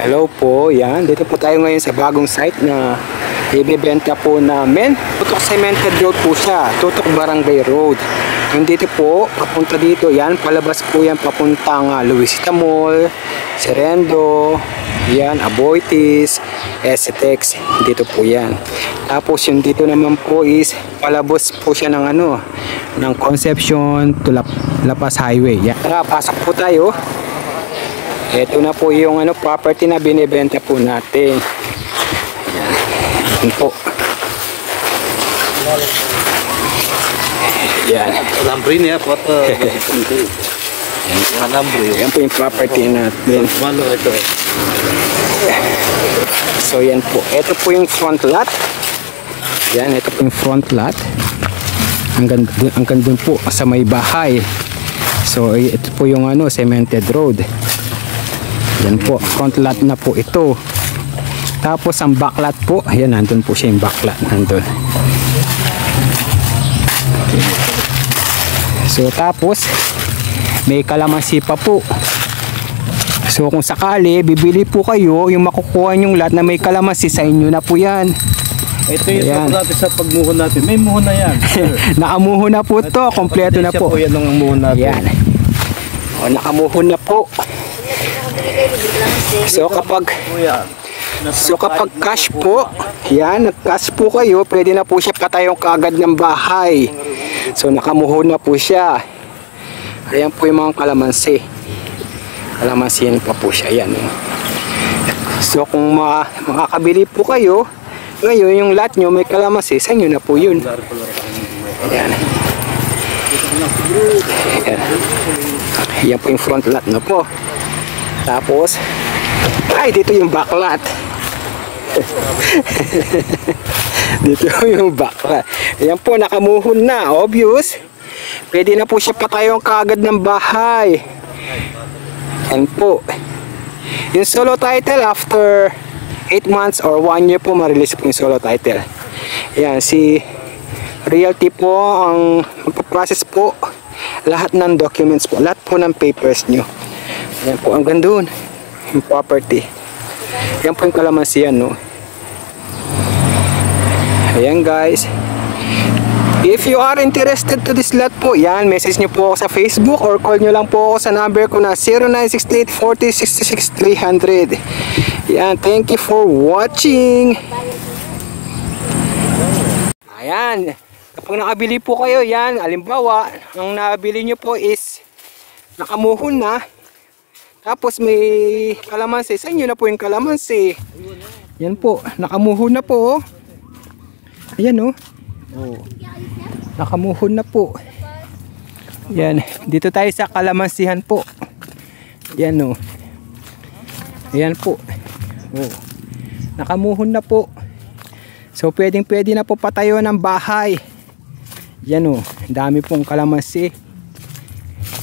Hello po, yan. Dito po tayo ngayon sa bagong site na ibibenta po namin. Tutok Cemented Road po siya, Tutok Barangay Road. Yung dito po, papunta dito, yan, palabas po yan papuntang Luisita Mall, Serendo, yan, Aboitiz, Essetex, dito po yan. Tapos yung dito naman po is palabas po siya ng ng Concepcion to La Paz Highway. Yan. Tara, pasok po tayo. Ito na po yung property na binibenta po natin. Yan po. Yan. Alambre niya po ito. Yan po yung property natin. So yan po. Ito po yung front lot. Yan, ito po yung front lot. Hanggang dun po sa may bahay. So ito po yung cemented road. Yan po, front lot na po ito. Tapos ang backlot po, ayan, nandun po siya yung backlot, nandun. So tapos may kalamansi pa po. So kung sakali bibili po kayo, yung makukuha nyong lot na may kalamansi, sa inyo na po yan. Ito yung natin sa pagmuhon natin. May muhon na yan. Nakamuhon na po to, kompleto na po. Yan ang muhon natin. Yan. O, nakamuhon na po. So kapag cash po, yan, cash po kayo, pwede na po siya patayong kaagad ng bahay. So nakamuhon na po siya. Ayan po yung mga kalamansi. Kalamansi yan pa po siya, yan. So kung makakabili po kayo, ngayon yung lot nyo may kalamansi, sa inyo na po yun. Ayan. Ayan. Yan po yung front lot na po. Tapos, ay, dito yung backlot. Dito yung backlot. Ayan po, nakamuhon na, obvious. Pwede na po siya patayong kaagad ng bahay. Ayan po. Yung solo title, after 8 months or 1 year po, ma-release po yung solo title. Ayan, si Realty po ang process po lahat ng documents po, lahat po ng papers nyo. Ayan po, ang gandun yung property. Ayan po yung kalamansi yan, no? Ayan guys, if you are interested to this lot po, yan, message nyo po ako sa Facebook or call nyo lang po ako sa number ko na 0968-4066-300. Yan, thank you for watching. Ayan, kapag nakabili po kayo, yan, halimbawa, ang nabili nyo po is nakamuhon na, tapos may kalamansi, sa inyo na po yung kalamansi. Yan po, nakamuhon na po. Ayan o. Oh. Nakamuhon na po. Yan, dito tayo sa kalamansihan po. Yan o. Ayan po. Oh. Nakamuhon na po. So pwede na po patayo ng bahay. Yan o, dami pong kalamansi.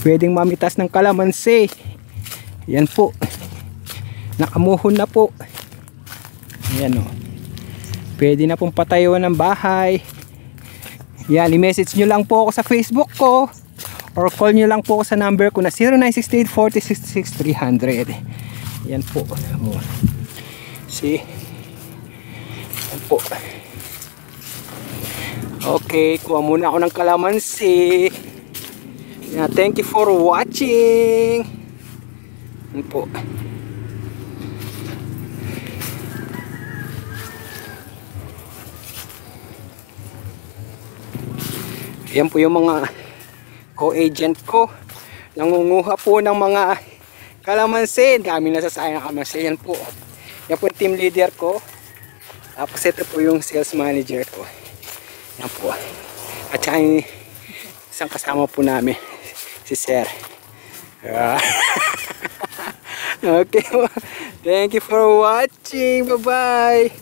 Pwedeng mamitas ng kalamansi. Yan po. Nakamuhon na po. Yan o. Pwede na pong patayo ng bahay. Yan, i-message nyo lang po ako sa Facebook ko or call nyo lang po ako sa number ko na 0968-4066-300. Yan po. Oh. See? Yan po. Okay, kuha muna ako ng kalamansi. Yan, thank you for watching. Yan po. Yan po yung mga co-agent ko. Nangunguha po ng mga kalamansi. Dami na sasayang kalamansi. Yan po. Yan po yung team leader ko. Tapos ito po yung sales manager ko. Yan po. At saka yung isang kasama po namin, si Sir. Okay. Thank you for watching. Bye-bye.